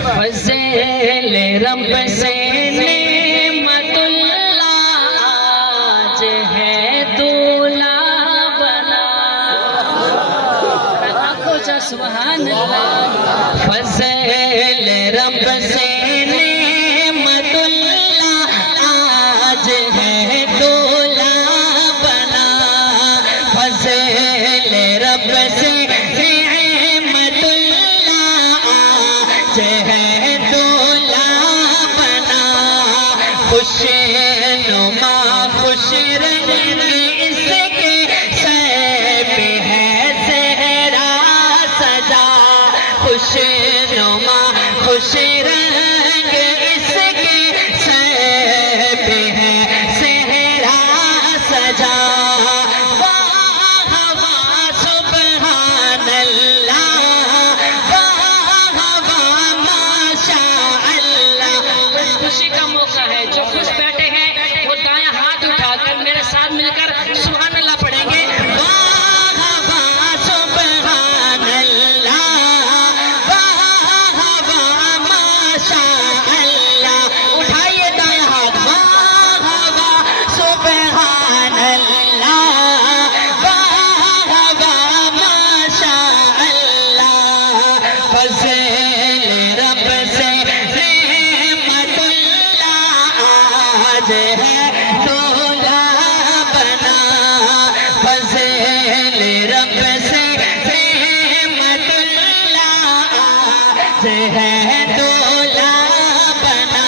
फज़ल रब से नेमतुल्ला आज है दूल्हा बना। सुभान अल्लाह। फज़ल रब से नेमतुल्ला आज है दूल्हा बना। फज़ल रब से नेमतुल्ला आज है दूल्हा बना। खुशनुमा खुश रंग इसके सर पे है सेहरा सजा। खुशनुमा खुश रंग इसके सर पे है सेहरा सजा। वाह वाह सुभान अल्लाह, वाह वाह माशा अल्लाह। खुशी का मौका है, जो खुश बैठे हैं वो दायां हाथ उठाकर मेरे साथ मिलकर सुभान अल्लाह पढ़ेंगे। वाह वाह सुभान अल्लाह, वाह वाह माशा अल्लाह। उठाइए दायां हाथ। वाह वाह सुभान अल्लाह, वाह वाह माशा अल्लाह। फज़ल रब से नेमतुल्ला आज है दूल्हा बना। फज़ल रब से नेमतुल्ला आज है दूल्हा बना।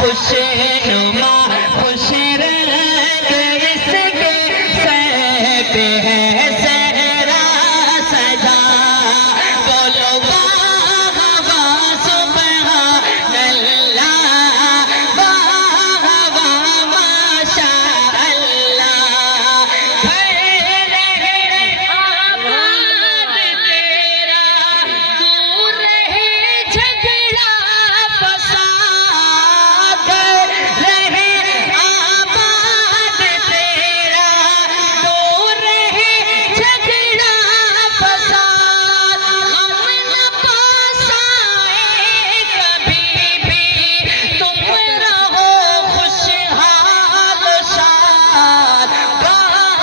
खुशनुमा खुश रंग इसके सर पे है सेहरा सजा। बोलो वाह वाह सुभान अल्लाह, वाह वाह माशा अल्लाह। घर रहे आबाद तेरा, दूर रहे झगड़ा फसाद। घर रहे आबाद तेरा, दूर रहे झगड़ा फसाद। हम न पास आए कभी भी, तुम रहो खुशहाल शाद। वाह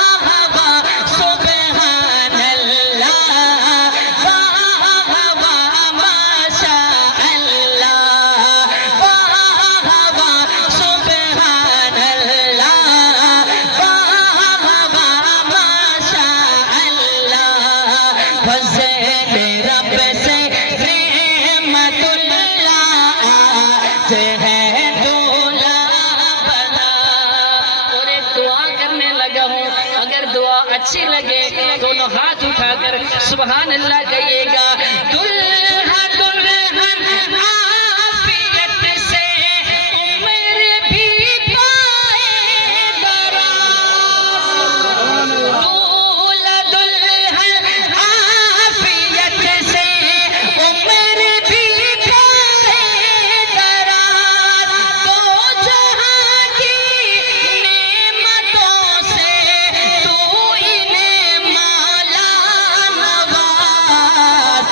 वाह सुभान अल्लाह, वाह वाह माशा अल्लाह। वाह वाह सुभान अल्लाह, वाह वाह माशा अल्लाह। फज़ल रब से नेमतुल्ला आज है दूल्हा बना। और एक दुआ करने लगा हूँ, अगर दुआ अच्छी लगे दोनों हाथ उठाकर सुभान अल्लाह कहिएगा। दुल्हा दुल्हन आफियत से उम्र भी पाए दराज। दूल्हा दुल्हन आफियत से उम्र भी पाए दराज। तो जहाँ की नेमतों से तू इन्हें माला नवाज।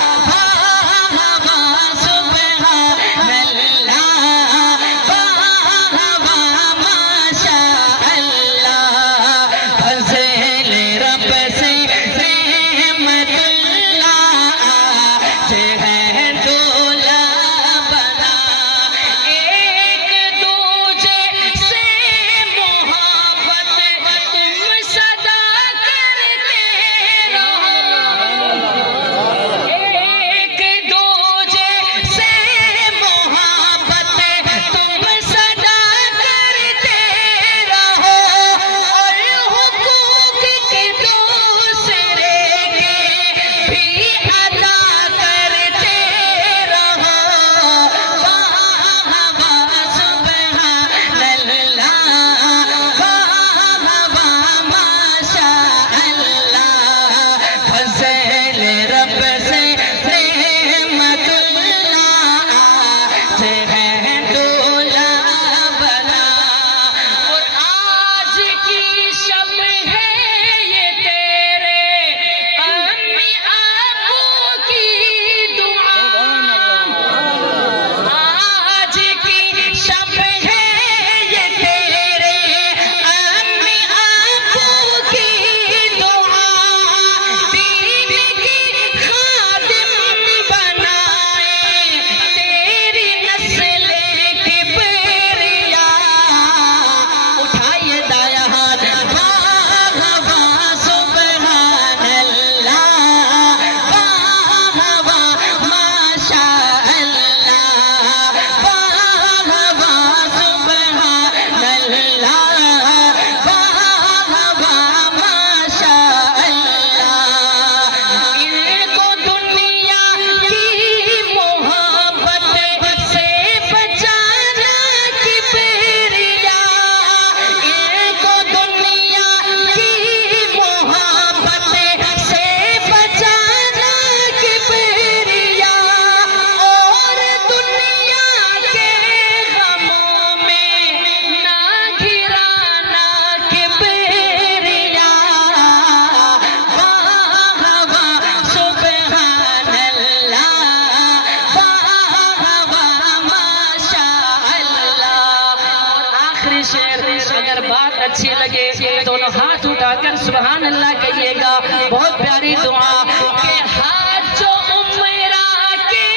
अच्छी लगे दोनों हाथ उठाकर सुभान अल्लाह कहिएगा। बहुत प्यारी दुआ के हाथ जो उम्रा के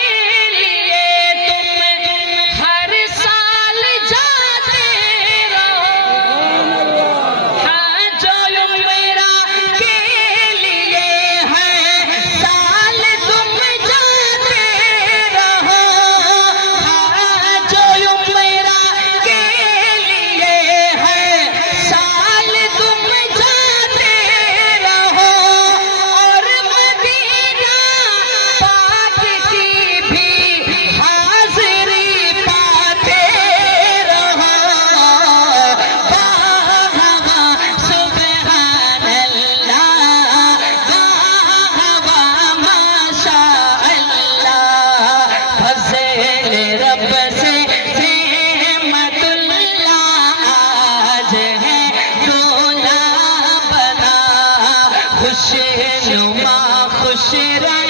लिए तुम हर साल जाते रहो, हाथ जो उम्रा के लिए है साल तुम जाते रहो, हाथ जो उम्रा के लिए है साल तुम जाते रहो, और मदीना पाक की भी हाज़िरी पाते रहो। वाह वाह सुभान अल्लाह, वाह वाह माशा अल्लाह, फज़ल रब से रहमतुल्लाह आज है दूल्हा बना, खुशनुमा खुश रंग